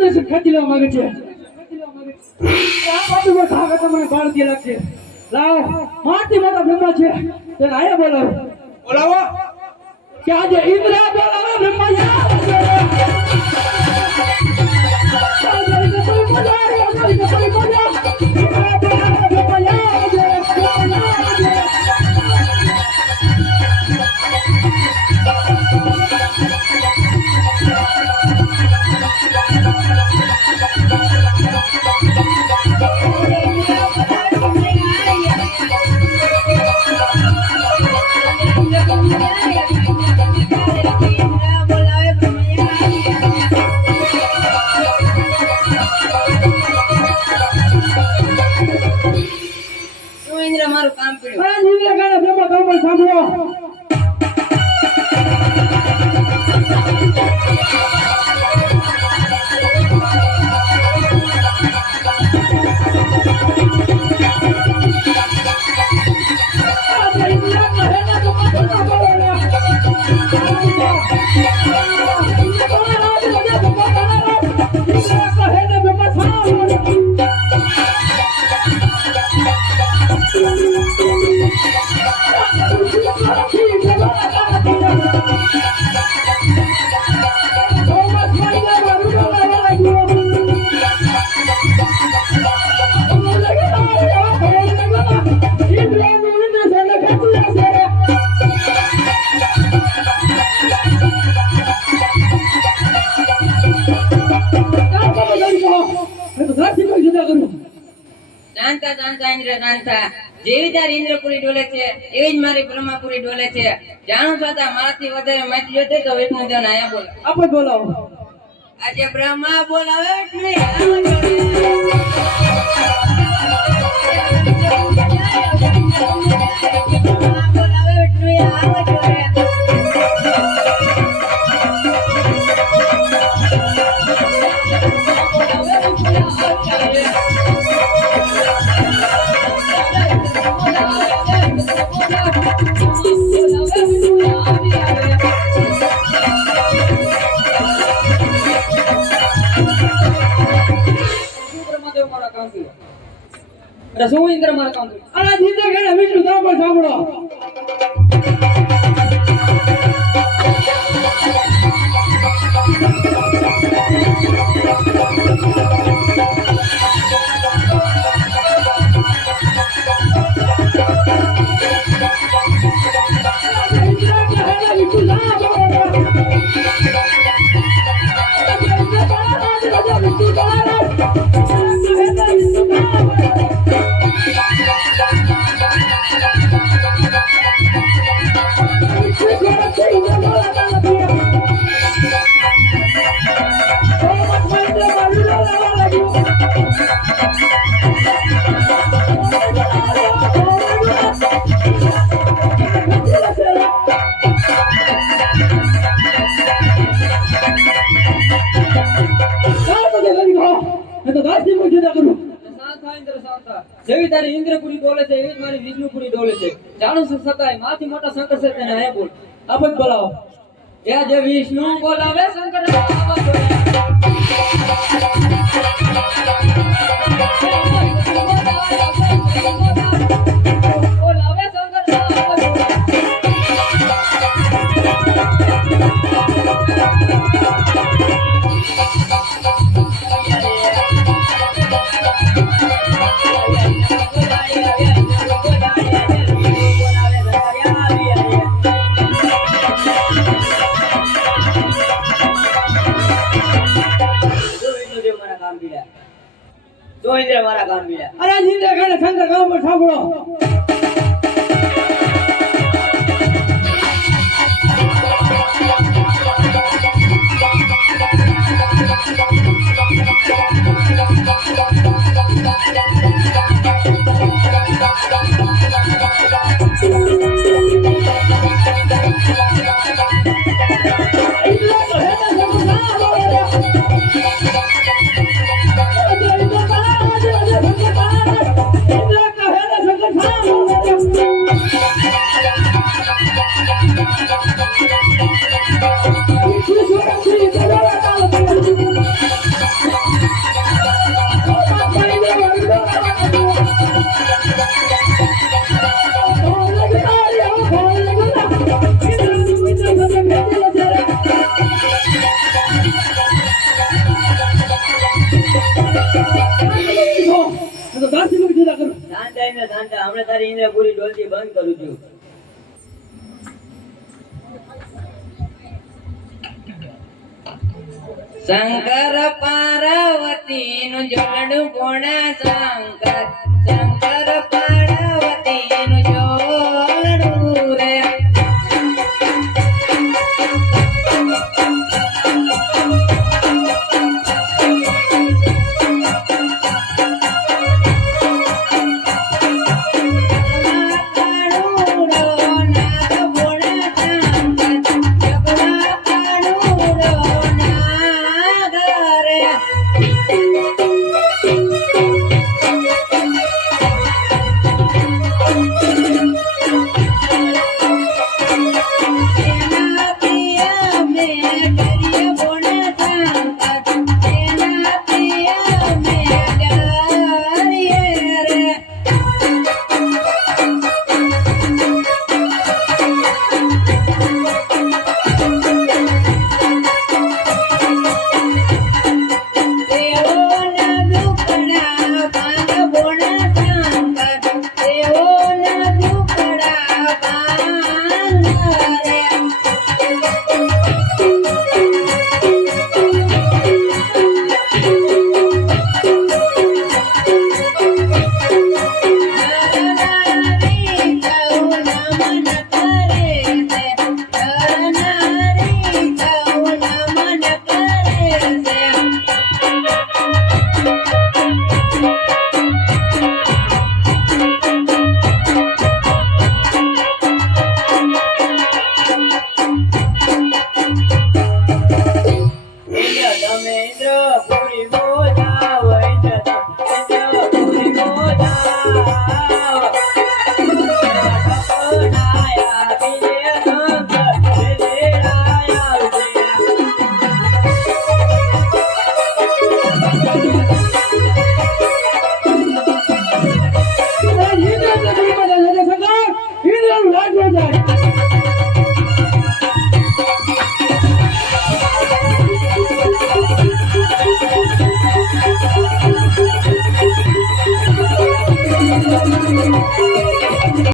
ખેંચી લેવા માંગે છે. આ લાગશે લાવ. માટી મોટા બ્રહ્મા છે. તેને આયા બોલાવો. બોલાવો. કે આજે ઇન્દ્ર બોલાવે બ્રહ્મા યાદ જાણતા જાણતા ઇન્દ્ર જાણતા જેવી તાર ઇન્દ્રપુરી ડોલે છે એવી જ મારી બ્રહ્માપુરી ડોલે છે. જાણું છતાં મારાથી વધારે માટી જોતે તો વિષ્ણુ આયા બોલો. આપણે બોલાવો આજે બ્રહ્મા બોલાવે એટલે તો શું ઇન્દ્ર મારે કામ અરે પણ સાંભળો. તારી ઇન્દ્રપુરી ડોલે છે, એવી જ મારી વિષ્ણુપુરી ડોલે છે. જાણું છું સતાય માથી મોટા શંકર છે તેને અહીંયા બોલ. આપત બોલાવો. ત્યાં જે વિષ્ણુ બોલાવે, શંકર Thank જોડે. બોલાવે શંકર આવા જોડે. જો ઇન્દ્ર મારા કામ બીડા અરે જીંદા ખાને શંકર ગામ પર સાંભળો દાર્શનિક હમણાં તારી ઇન્દ્રપુરી ડોલતી બંધ કરું છું. શંકર પાર્વતી નું જોડું પોણા શંકર શંકર.